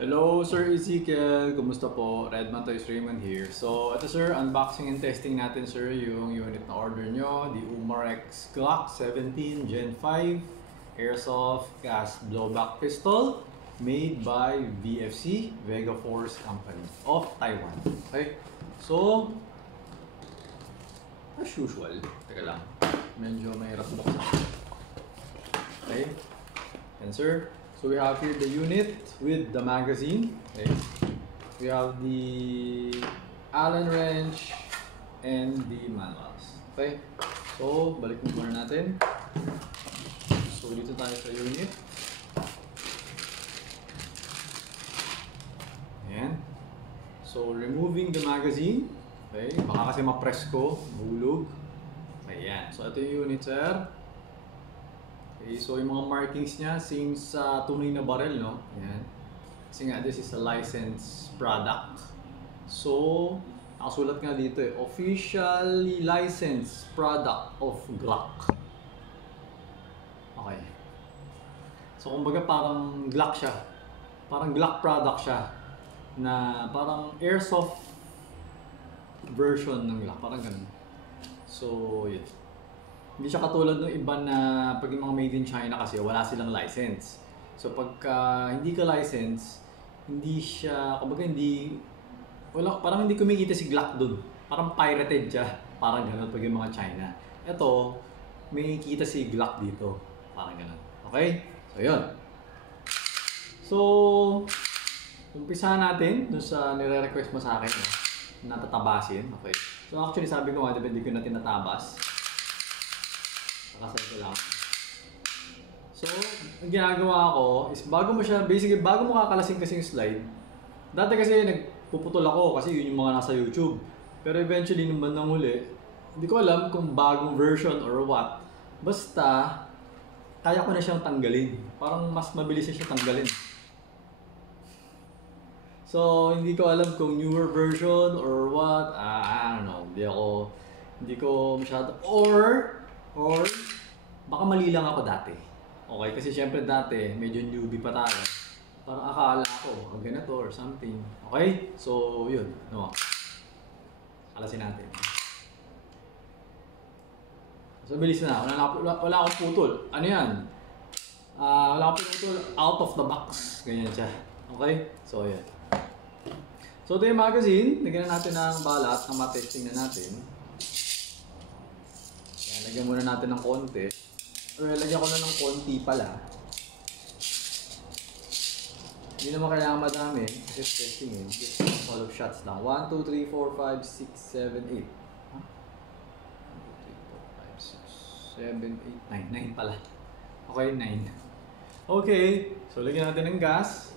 Hello Sir Ezekiel, kumusta po? Redman Toys Raymond here. So ito sir, unboxing and testing natin sir yung unit na order nyo, the Umarex Glock 17 Gen 5 Airsoft Gas Blowback Pistol made by VFC, Vega Force Company of Taiwan. Okay, so as usual, teka lang, medyo mahirap buksan. Okay, and sir, so we have here the unit with the magazine. Okay. We have the Allen wrench and the manuals. Okay. So, balik muna natin. So, dito tayo sa unit. Ayan. So, removing the magazine. Okay. Baka kasi ma-press ko, mahulog. Ayan. So, ito yung unit, sir. Okay, so yung mga markings niya, same sa tunay na barrel, no? Ayan. Kasi nga, this is a licensed product. So, nakasulat nga dito eh, officially licensed product of Glock. Okay. So, kumbaga parang Glock siya. Parang Glock product siya. Na parang airsoft version ng Glock. Parang ganun. So, yun. Hindi siya katulad ng iba na pag yung mga made in China kasi wala silang license. So pagka hindi ka license, hindi siya, kumbaga hindi, wala, parang hindi kumikita si Glock dun. Parang pirated siya. Parang ganun pag yung mga China. Ito, may kita si Glock dito. Parang ganun. Okay? So yun. So, umpisahan natin dun sa nire-request mo sa akin. Natatabasin. Okay. So actually sabi ko nga, diba hindi ko na tinatabas. Nakasay ko lang. So, ang ginagawa ko is bago mo siya, basically bago mo kakalasin kasi yung slide, dati kasi nagpuputol ako kasi yun yung mga nasa YouTube. Pero eventually nung bandang huli, hindi ko alam kung bagong version or what. Basta, kaya ko na siyang tanggalin. Parang mas mabilis siya tanggalin. So, hindi ko alam kung newer version or what. I don't know. Hindi ko masyado. Or baka mali lang ako dati. Okay, kasi syempre dati, medyo newbie pa tayo. Parang akala ko, ganito or something. Okay? So, yun. No. Alasin natin. So, bilis na. Wala akong putol. Ano yan? Wala akong putol out of the box. Ganyan siya. Okay? So, yan. So, ito yung magazine. Lagyan na natin ng balat na matesting na natin. Lagyan muna natin ng konti. Or lagyan ko na ng konti pala. Hindi naman kailangan madami. Kasi testing eh. Just follow shots lang. 1, 2, 3, 4, 5, 6, 7, 8. Huh? 1, 2, 3, 4, 5, 6, 7, 8, 9. 9 pala. Okay, 9. Okay. So, lagyan natin ng gas.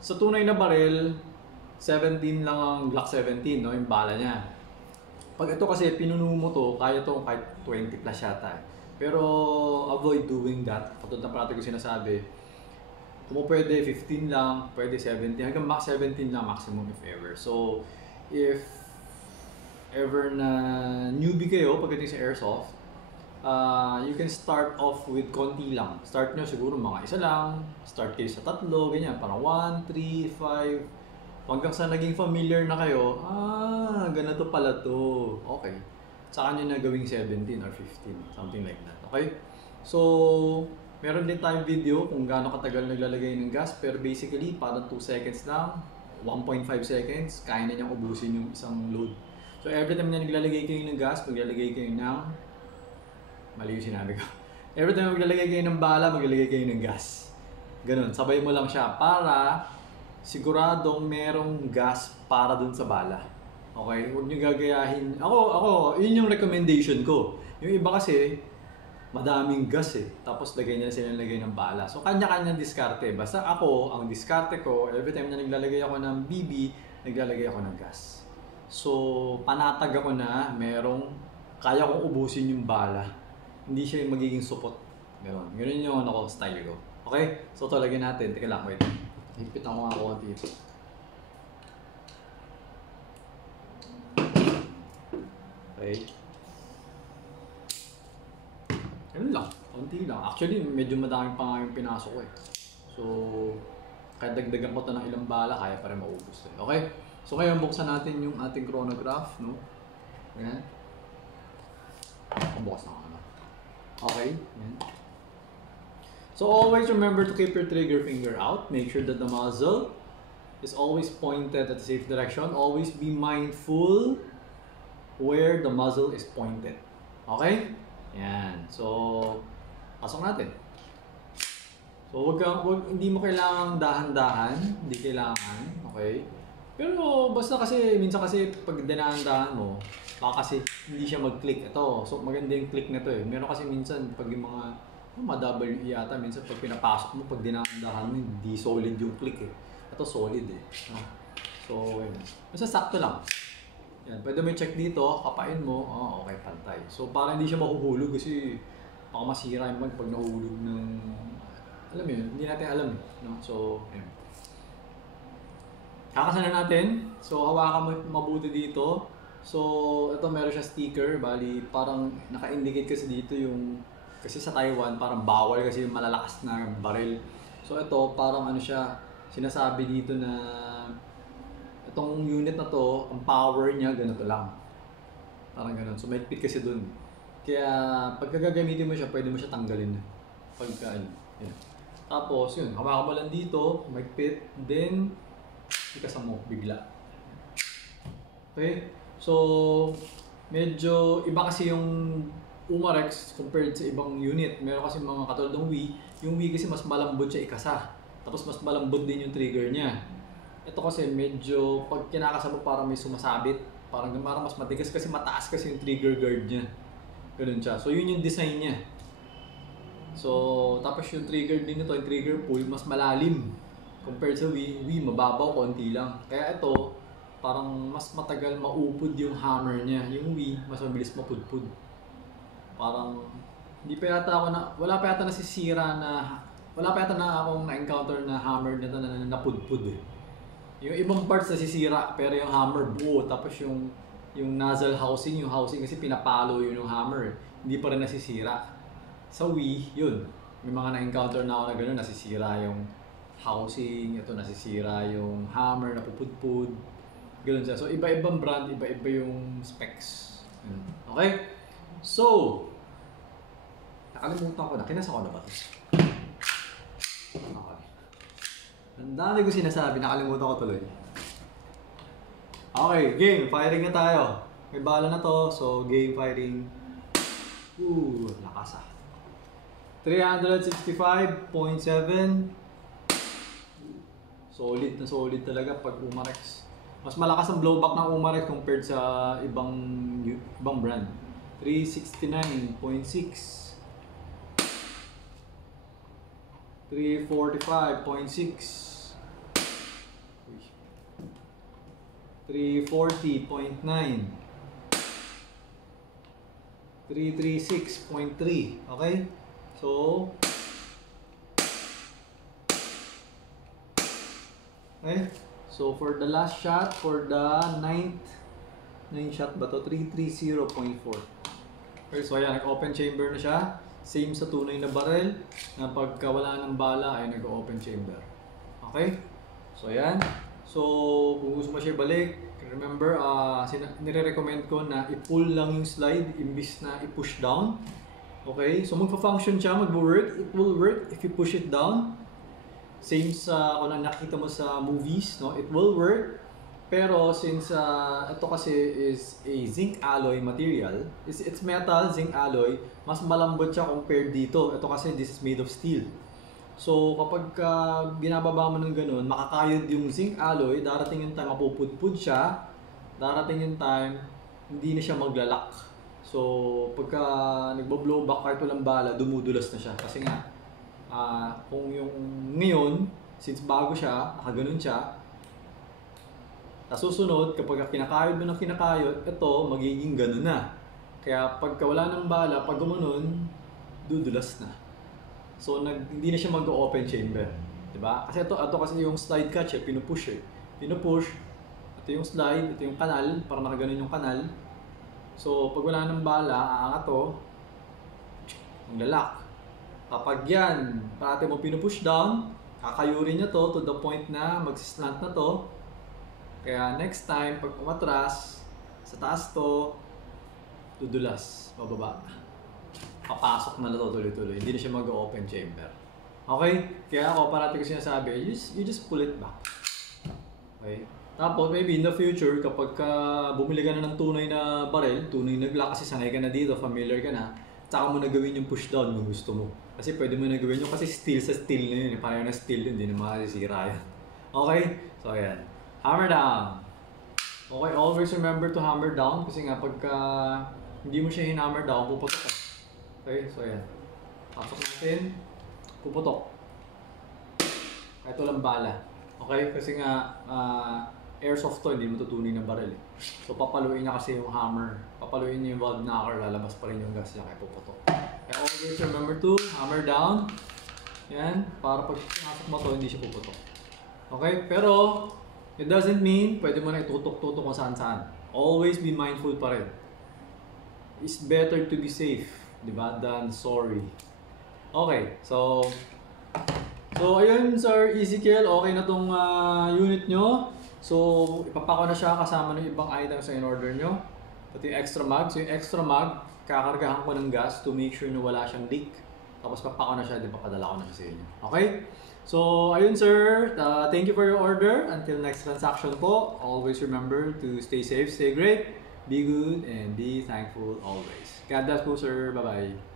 Sa tunay na baril, 17 lang ang Glock 17, no? Yung bala niya. Pag ito kasi pinuno mo to, kaya to kahit 20 plus yata. Pero avoid doing that. Katulad ng parati ko sinasabi, kung pwede 15 lang, pwede 17, hanggang max 17 lang maximum if ever. So, if ever na newbie kayo pagdating sa airsoft, you can start off with konti lang. Start nyo siguro mga isa lang, start kayo sa tatlo, ganyan, parang 1, 3, 5, hanggang sa naging familiar na kayo, ganito pala to. Okay. Saka nyo na gawing 17 or 15, something like that. Okay? So, meron din tayong video kung gaano katagal naglalagay ng gas, pero basically, parang 2 seconds lang, 1.5 seconds, kaya na niyang ubusin yung isang load. So, every time na naglalagay kayo ng gas, maglalagay kayo ng, mali yung sinabi ko. Every time maglalagay kayo ng bala, maglalagay kayo ng gas. Ganun, sabay mo lang siya para siguradong merong gas para dun sa bala. Okay? Huwag nyo gagayahin. Ako, yun yung recommendation ko. Yung iba kasi, madaming gas eh. Tapos lagay nila sila lagay ng bala. So, kanya-kanya diskarte. Basta ako, ang diskarte ko, every time na naglalagay ako ng BB, naglalagay ako ng gas. So, panatag ako na merong kaya kong ubusin yung bala. Hindi siya yung magiging supot. Ganun. Ganun yung style ko. Okay? So, ito lagyan natin. Teka lang, wait. Higpit ako nga konti ito. Okay. Ganun lang. Konti lang. Actually, medyo madami pa nga yung pinasok ko eh. So, kahit dagdagan ko to ng ilang bala, kaya pa rin maubos eh. Okay? So ngayon, buksan natin yung ating chronograph, no? Ayan. Bukas na ano. Okay. Ayan. So always remember to keep your trigger finger out. Make sure that the muzzle is always pointed at the safe direction. Always be mindful where the muzzle is pointed. Okay? Yan. So, pasok natin. So, hindi mo kailangang dahan-dahan. Hindi kailangan. Okay? Pero basta kasi, minsan kasi pag dinahan-dahan mo, baka kasi hindi siya mag-click. Ito, so maganda yung click na to eh. Meron kasi minsan pag yung ma-double yata, minsan pag pinapasok mo, pag dinahan-dahan mo, hindi solid yung click eh. Ito solid eh. So, yun. Basta sakto lang. Yan, pwede mo check dito, kapain mo, okay, pantay. So, para hindi siya mahuhulog kasi baka masira yung pag nahulog ng, alam mo yun, hindi natin alam eh. No? So, yun. Kakasalan natin. So, hawakan mo mabuti dito. So, ito meron siya sticker. Bali, parang naka-indicate kasi dito yung, kasi sa Taiwan, parang bawal kasi yung malalakas na baril. So, ito parang ano siya, sinasabi dito na itong unit na to, ang power niya, ganito lang. Parang ganun. So, may pit kasi dun. Kaya, pagka gagamitin mo siya, pwede mo siya tanggalin. Pagka, yun. Tapos, yun, hawakan mo lang dito, may pit, then, ikasa mo, bigla. Okay? So, medyo iba kasi yung Umarex compared sa ibang unit. Meron kasi mga katulad ng Wii. Yung Wii kasi mas malambot siya ikasa. Tapos mas malambot din yung trigger niya. Ito kasi medyo, pag kinakasa mo parang may sumasabit. Parang mas matigas kasi mataas kasi yung trigger guard niya. Ganun siya. So, yun yung design niya. So, tapos yung trigger din nito, yung trigger pull, mas malalim. Compared sa Wii, mababaw, konti lang. Kaya ito, parang mas matagal maupod yung hammer niya. Yung Wii, mas mabilis mapudpud. Parang, hindi pa yata ako wala pa yata na akong na-encounter na hammer nito na napudpud eh. Yung ibang parts nasisira, pero yung hammer buo. Tapos yung nozzle housing, yung housing kasi pinapalo yun yung hammer eh. Hindi pa rin nasisira. Sa Wii, yun. May mga na-encounter na ako na gano'n, nasisira yung housing, ito nasisira yung hammer na pupudpud. Ganun siya. So iba-ibang brand, iba-iba yung specs. Okay? So, nakalimutan ko na. Kinasa ko na ba ito? Okay. Ang dami ko sinasabi, nakalimutan ko tuloy. Okay, game. Firing na tayo. May bala na to, so game firing. Lakas ah. 365.7. Solid na solid talaga pag Umarex. Mas malakas ang blowback ng Umarex compared sa ibang brand. 369.6. 345.6. 340.9. 336.3. Okay? So, okay. So for the last shot, for the ninth shot ba to? 330.4. Okay, so ayan, nag-open chamber na siya. Same sa tunay na barrel, na pagka wala ng bala ay nag-open chamber. Okay? So ayan. So kung gusto mo siya balik, remember, nire-recommend ko na i-pull lang yung slide imbis na i-push down. Okay? So magpa-function siya, mag-work. It will work if you push it down. Same sa kung nakita mo sa movies, no? It will work. Pero since ito kasi is a zinc alloy material, it's metal, zinc alloy, mas malambot siya compared dito. Ito kasi this is made of steel. So kapag binababa mo ng ganun, makakayod yung zinc alloy, darating yung time mapupudpud siya, darating yung time hindi na siya maglalak. So pagka nagbo-blow back kahit walang bala, dumudulas na siya. Kasi nga, kung yung ngayon, since bago siya, nakaganon siya, susunod, kapag kinakayod mo ng kinakayod, ito, magiging gano'n na. Kaya pagka wala ng bala, pag gumanon, dudulas na. So, hindi na siya mag-open chamber. Diba? Kasi ito kasi yung slide catch, pinupush eh. Pinupush, ito yung slide, ito yung kanal, para nakaganon yung kanal. So, pag wala ng bala, aangat to, maglalak. Kapag yan, parati mo pinupush down, kakayurin niya to the point na magsislant na to. Kaya next time, pag umatras, sa taas to, dudulas, bababa. Papasok na to tuloy-tuloy, hindi na siya mag-open chamber. Okay? Kaya ako parati ko sinasabi, you just pull it back. Okay? Tapos maybe in the future, kapag bumili ka na ng tunay na barrel, tunay na glock, kasi sanay ka na dito, familiar ka na, tsaka mo na gawin yung push down kung gusto mo. Kasi pwede mo na gawin yung kasi steel sa steel na yun. Pareho na steel yun, hindi na makasisira yan. Okay? So ayan. Hammer down. Okay, always remember to hammer down kasi nga pagka hindi mo siya hinammer down, puputok ka. Okay, so ayan. Pasok natin, puputok. Kahit walang bala. Okay, kasi nga airsoft to, hindi mo tutunin ng baril. So papaluin niya kasi yung hammer. Papaluin niya yung valve knocker, lalabas pa rin yung gas niya kaya puputok. Kaya always remember to hammer down. Yan, para pag pinasok mo to, hindi siya puputok. Okay, pero it doesn't mean pwede mo na itutok-tutok kung saan-saan. Always be mindful pa rin. It's better to be safe, di ba, than sorry. Okay, so ayun Sir Ezekiel, okay na tong unit nyo. So ipapako na siya kasama ng ibang items na in-order nyo. Pati yung extra mag. So yung extra mag, kakargahan ko ng gas to make sure na wala siyang leak. Tapos papako na siya, di ba, padala ko na siya sa inyo. Okay? So ayun sir, thank you for your order. Until next transaction po, always remember to stay safe, stay great, be good, and be thankful always. God bless po sir, bye-bye.